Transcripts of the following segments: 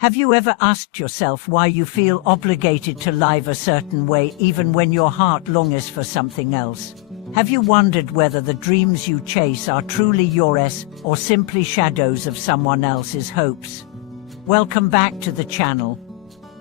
Have you ever asked yourself why you feel obligated to live a certain way even when your heart longs for something else? Have you wondered whether the dreams you chase are truly yours or simply shadows of someone else's hopes? Welcome back to the channel.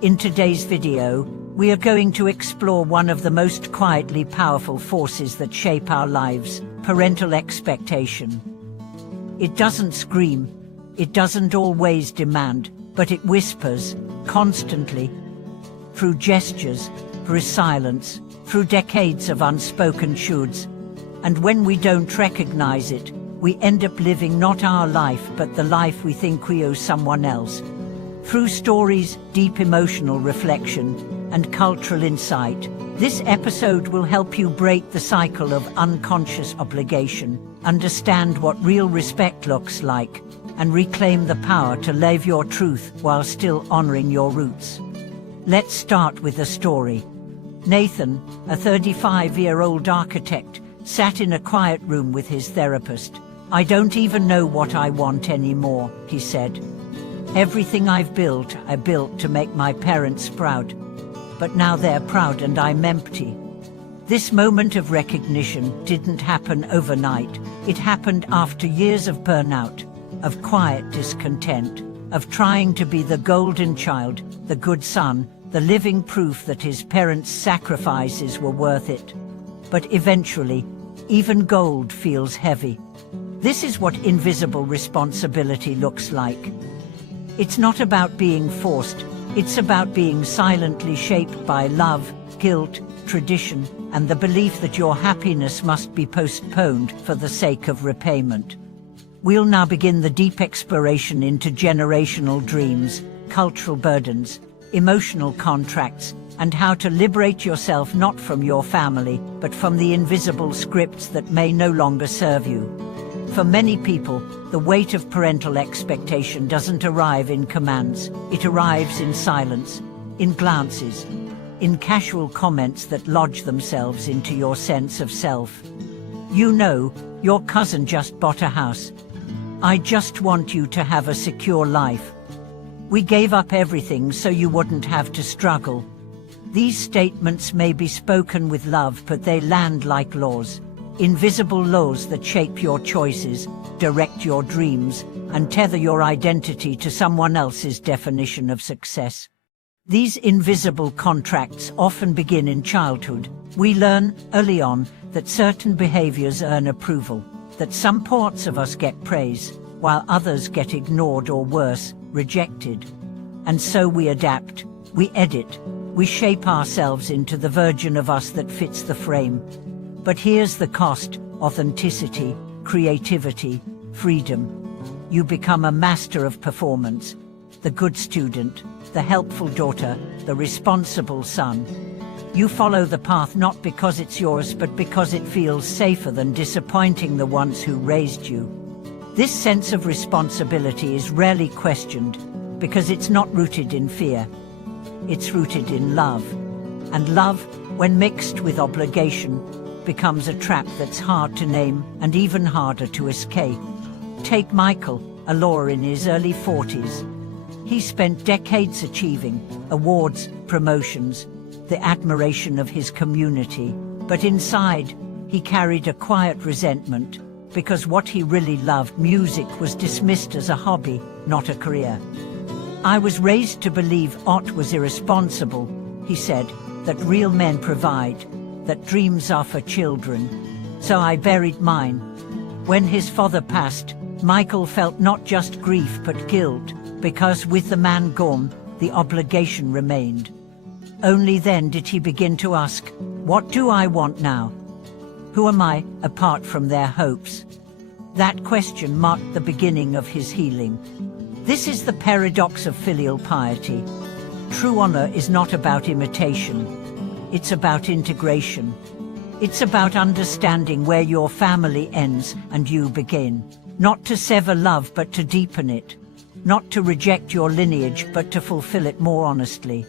In today's video, we are going to explore one of the most quietly powerful forces that shape our lives: parental expectation. It doesn't scream, it doesn't always demand, but it whispers, constantly, through gestures, through silence, through decades of unspoken shoulds. And when we don't recognize it, we end up living not our life but the life we think we owe someone else. Through stories, deep emotional reflection, and cultural insight, this episode will help you break the cycle of unconscious obligation, understand what real respect looks like, and reclaim the power to live your truth while still honoring your roots. Let's start with a story. Nathan, a 35-year-old architect, sat in a quiet room with his therapist. "I don't even know what I want anymore," he said. "Everything I built to make my parents proud. But now they're proud and I'm empty." This moment of recognition didn't happen overnight. It happened after years of burnout, of quiet discontent, of trying to be the golden child, the good son, the living proof that his parents' sacrifices were worth it. But eventually, even gold feels heavy. This is what invisible responsibility looks like. It's not about being forced, it's about being silently shaped by love, guilt, tradition, and the belief that your happiness must be postponed for the sake of repayment. We'll now begin the deep exploration into generational dreams, cultural burdens, emotional contracts, and how to liberate yourself not from your family, but from the invisible scripts that may no longer serve you. For many people, the weight of parental expectation doesn't arrive in commands. It arrives in silence, in glances, in casual comments that lodge themselves into your sense of self. You know, your cousin just bought a house. "I just want you to have a secure life. We gave up everything so you wouldn't have to struggle." These statements may be spoken with love, but they land like laws. Invisible laws that shape your choices, direct your dreams, and tether your identity to someone else's definition of success. These invisible contracts often begin in childhood. We learn, early on, that certain behaviors earn approval, that some parts of us get praise, while others get ignored or worse, rejected. And so we adapt, we edit, we shape ourselves into the version of us that fits the frame. But here's the cost: authenticity, creativity, freedom. You become a master of performance, the good student, the helpful daughter, the responsible son. You follow the path not because it's yours but because it feels safer than disappointing the ones who raised you. This sense of responsibility is rarely questioned because it's not rooted in fear. It's rooted in love. And love, when mixed with obligation, becomes a trap that's hard to name and even harder to escape. Take Michael, a lawyer in his early 40s. He spent decades achieving awards, promotions, the admiration of his community, but inside, he carried a quiet resentment because what he really loved, music, was dismissed as a hobby, not a career. "I was raised to believe art was irresponsible," he said, "that real men provide, that dreams are for children. So I buried mine." When his father passed, Michael felt not just grief but guilt, because with the man gone, the obligation remained. Only then did he begin to ask, "What do I want now? Who am I, apart from their hopes?" That question marked the beginning of his healing. This is the paradox of filial piety. True honor is not about imitation. It's about integration. It's about understanding where your family ends and you begin. Not to sever love but to deepen it. Not to reject your lineage but to fulfill it more honestly.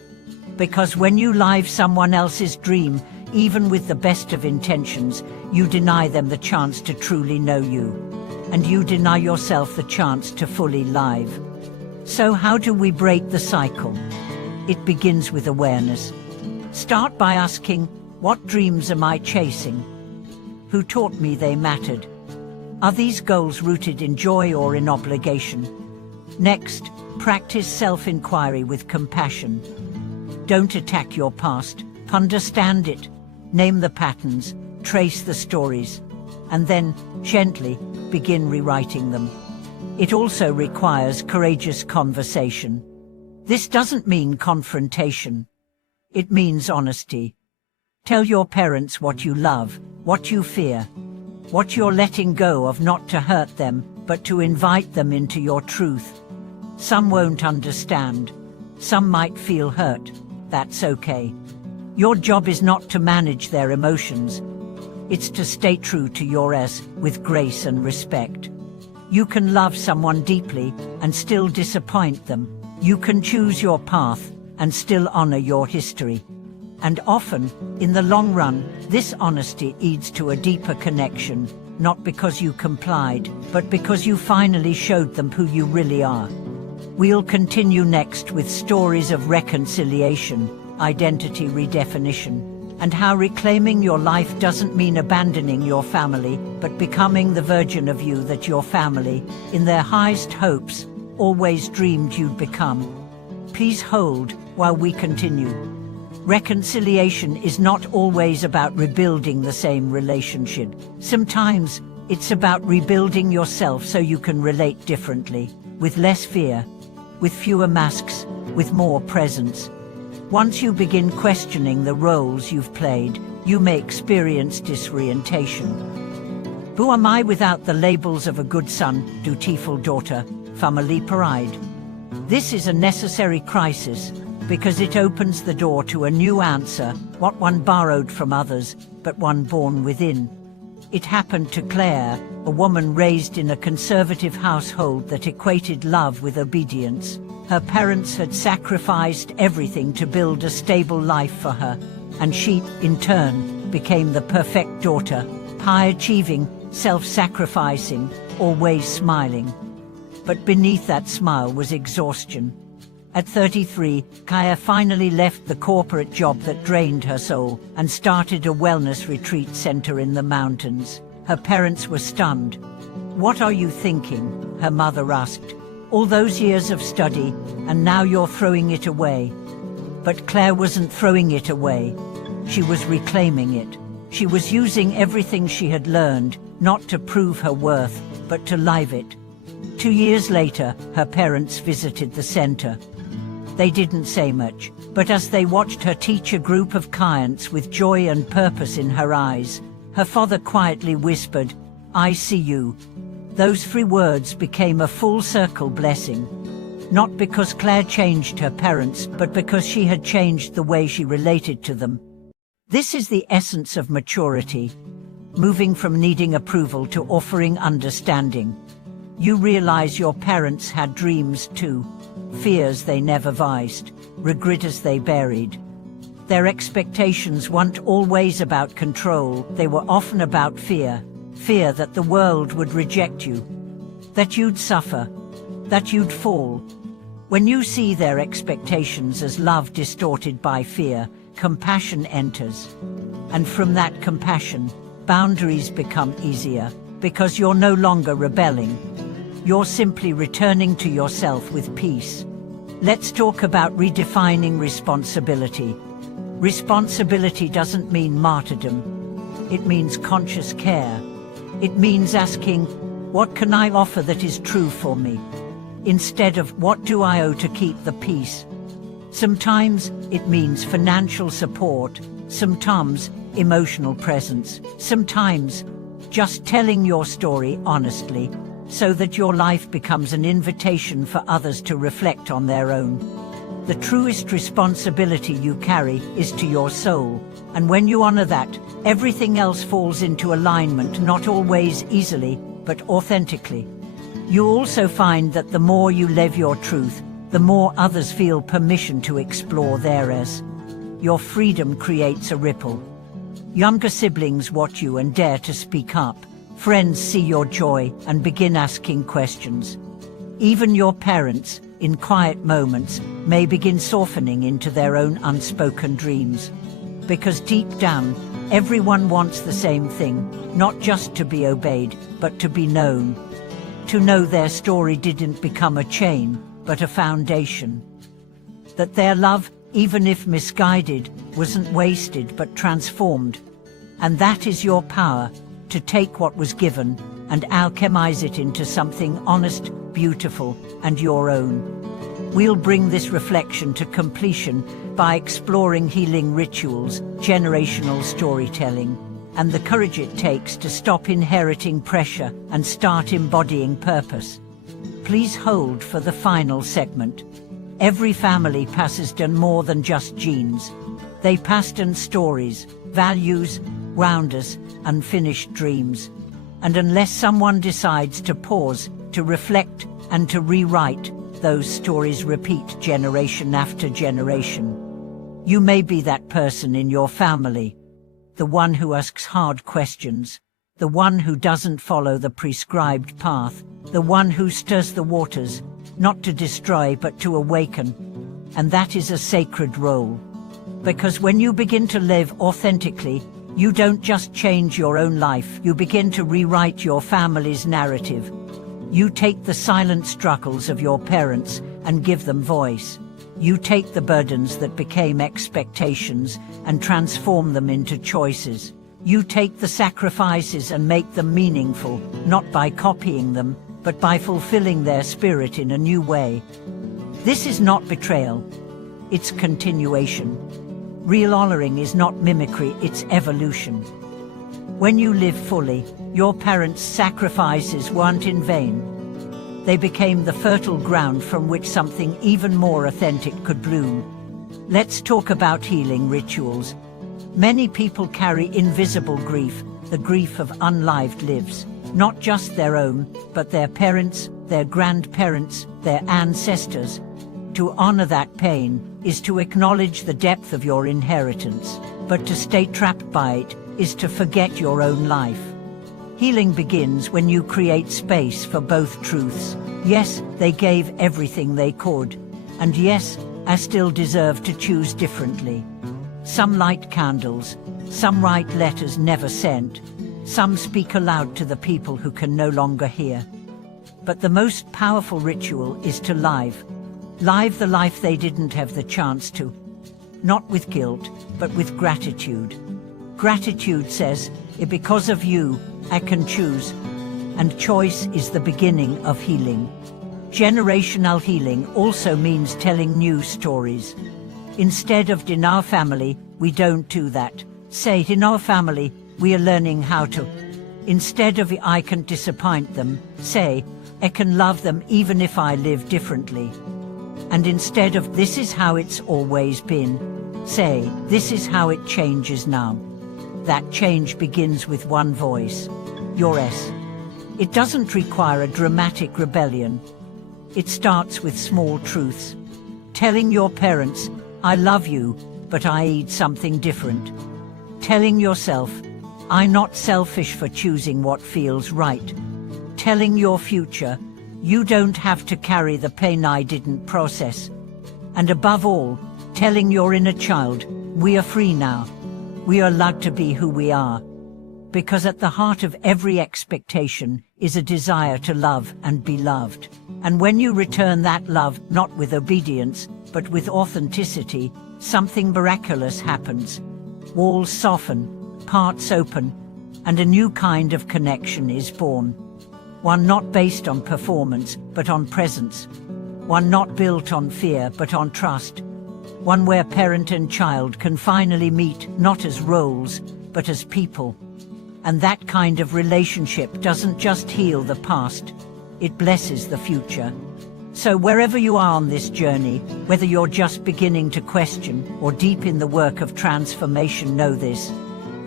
Because when you live someone else's dream, even with the best of intentions, you deny them the chance to truly know you. And you deny yourself the chance to fully live. So how do we break the cycle? It begins with awareness. Start by asking, what dreams am I chasing? Who taught me they mattered? Are these goals rooted in joy or in obligation? Next, practice self-inquiry with compassion. Don't attack your past, understand it, name the patterns, trace the stories, and then, gently, begin rewriting them. It also requires courageous conversation. This doesn't mean confrontation. It means honesty. Tell your parents what you love, what you fear, what you're letting go of, not to hurt them, but to invite them into your truth. Some won't understand. Some might feel hurt. That's okay. Your job is not to manage their emotions. It's to stay true to yours with grace and respect. You can love someone deeply and still disappoint them. You can choose your path and still honor your history. And often, in the long run, this honesty leads to a deeper connection, not because you complied, but because you finally showed them who you really are. We'll continue next with stories of reconciliation, identity redefinition, and how reclaiming your life doesn't mean abandoning your family, but becoming the version of you that your family, in their highest hopes, always dreamed you'd become. Please hold while we continue. Reconciliation is not always about rebuilding the same relationship. Sometimes it's about rebuilding yourself so you can relate differently, with less fear, with fewer masks, with more presence. Once you begin questioning the roles you've played, you may experience disorientation. Who am I without the labels of a good son, dutiful daughter, family pride? This is a necessary crisis because it opens the door to a new answer, not one borrowed from others, but one born within. It happened to Claire, a woman raised in a conservative household that equated love with obedience. Her parents had sacrificed everything to build a stable life for her, and she, in turn, became the perfect daughter, high-achieving, self-sacrificing, always smiling. But beneath that smile was exhaustion. At 33, Kaya finally left the corporate job that drained her soul and started a wellness retreat center in the mountains. Her parents were stunned. "What are you thinking?" her mother asked. "All those years of study, and now you're throwing it away." But Claire wasn't throwing it away. She was reclaiming it. She was using everything she had learned, not to prove her worth, but to live it. 2 years later, her parents visited the center. They didn't say much, but as they watched her teach a group of clients with joy and purpose in her eyes, her father quietly whispered, "I see you." Those 3 words became a full-circle blessing. Not because Claire changed her parents, but because she had changed the way she related to them. This is the essence of maturity, moving from needing approval to offering understanding. You realize your parents had dreams too, fears they never voiced, regrets they buried. Their expectations weren't always about control, they were often about fear. Fear that the world would reject you, that you'd suffer, that you'd fall. When you see their expectations as love distorted by fear, compassion enters. And from that compassion, boundaries become easier, because you're no longer rebelling. You're simply returning to yourself with peace. Let's talk about redefining responsibility. Responsibility doesn't mean martyrdom. It means conscious care. It means asking, what can I offer that is true for me? Instead of, what do I owe to keep the peace? Sometimes it means financial support, sometimes emotional presence, sometimes just telling your story honestly, so that your life becomes an invitation for others to reflect on their own. The truest responsibility you carry is to your soul, and when you honor that, everything else falls into alignment, not always easily, but authentically. You also find that the more you live your truth, the more others feel permission to explore theirs. Your freedom creates a ripple. Younger siblings watch you and dare to speak up. Friends see your joy and begin asking questions. Even your parents, in quiet moments, may begin softening into their own unspoken dreams. Because deep down, everyone wants the same thing, not just to be obeyed, but to be known. To know their story didn't become a chain, but a foundation. That their love, even if misguided, wasn't wasted but transformed. And that is your power, to take what was given and alchemize it into something honest, beautiful, and your own. We'll bring this reflection to completion by exploring healing rituals, generational storytelling, and the courage it takes to stop inheriting pressure and start embodying purpose. Please hold for the final segment. Every family passes down more than just genes. They pass down stories, values, grounders, unfinished dreams. And unless someone decides to pause, to reflect, and to rewrite, those stories repeat generation after generation. You may be that person in your family, the one who asks hard questions, the one who doesn't follow the prescribed path, the one who stirs the waters, not to destroy but to awaken. And that is a sacred role. Because when you begin to live authentically, you don't just change your own life, you begin to rewrite your family's narrative. You take the silent struggles of your parents and give them voice. You take the burdens that became expectations and transform them into choices. You take the sacrifices and make them meaningful, not by copying them, but by fulfilling their spirit in a new way. This is not betrayal, it's continuation. Real honoring is not mimicry, it's evolution. When you live fully, your parents' sacrifices weren't in vain. They became the fertile ground from which something even more authentic could bloom. Let's talk about healing rituals. Many people carry invisible grief, the grief of unlived lives, not just their own, but their parents, their grandparents, their ancestors. To honor that pain is to acknowledge the depth of your inheritance, but to stay trapped by it is to forget your own life. Healing begins when you create space for both truths. Yes, they gave everything they could, and yes, I still deserve to choose differently. Some light candles, some write letters never sent, some speak aloud to the people who can no longer hear. But the most powerful ritual is to live the life they didn't have the chance to. Not with guilt, but with gratitude. Gratitude says, because of you, I can choose. And choice is the beginning of healing. Generational healing also means telling new stories. Instead of in our family, we don't do that. Say, in our family, we are learning how to. Instead of I can disappoint them, say, I can love them even if I live differently. And instead of this is how it's always been, say, this is how it changes now. That change begins with one voice, your S. It doesn't require a dramatic rebellion. It starts with small truths. Telling your parents, I love you, but I eat something different. Telling yourself, I'm not selfish for choosing what feels right. Telling your future, you don't have to carry the pain I didn't process. And above all, telling your inner child, we are free now. We are allowed to be who we are. Because at the heart of every expectation is a desire to love and be loved. And when you return that love, not with obedience, but with authenticity, something miraculous happens. Walls soften, parts open, and a new kind of connection is born. One not based on performance, but on presence. One not built on fear, but on trust. One where parent and child can finally meet, not as roles, but as people. And that kind of relationship doesn't just heal the past, it blesses the future. So wherever you are on this journey, whether you're just beginning to question or deep in the work of transformation, know this: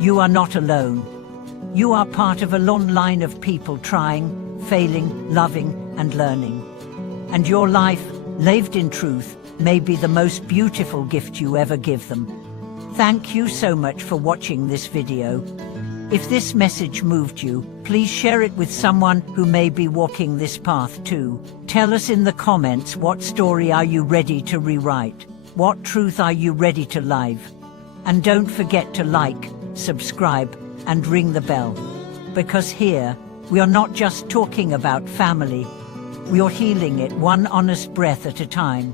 you are not alone. You are part of a long line of people trying, failing, loving, and learning. And your life, lived in truth, may be the most beautiful gift you ever give them. Thank you so much for watching this video. If this message moved you, Please share it with someone who may be walking this path too. Tell us in the comments, what story are you ready to rewrite? What truth are you ready to live? And don't forget to like, subscribe, and ring the bell. Because here, we are not just talking about family. We are healing it one honest breath at a time.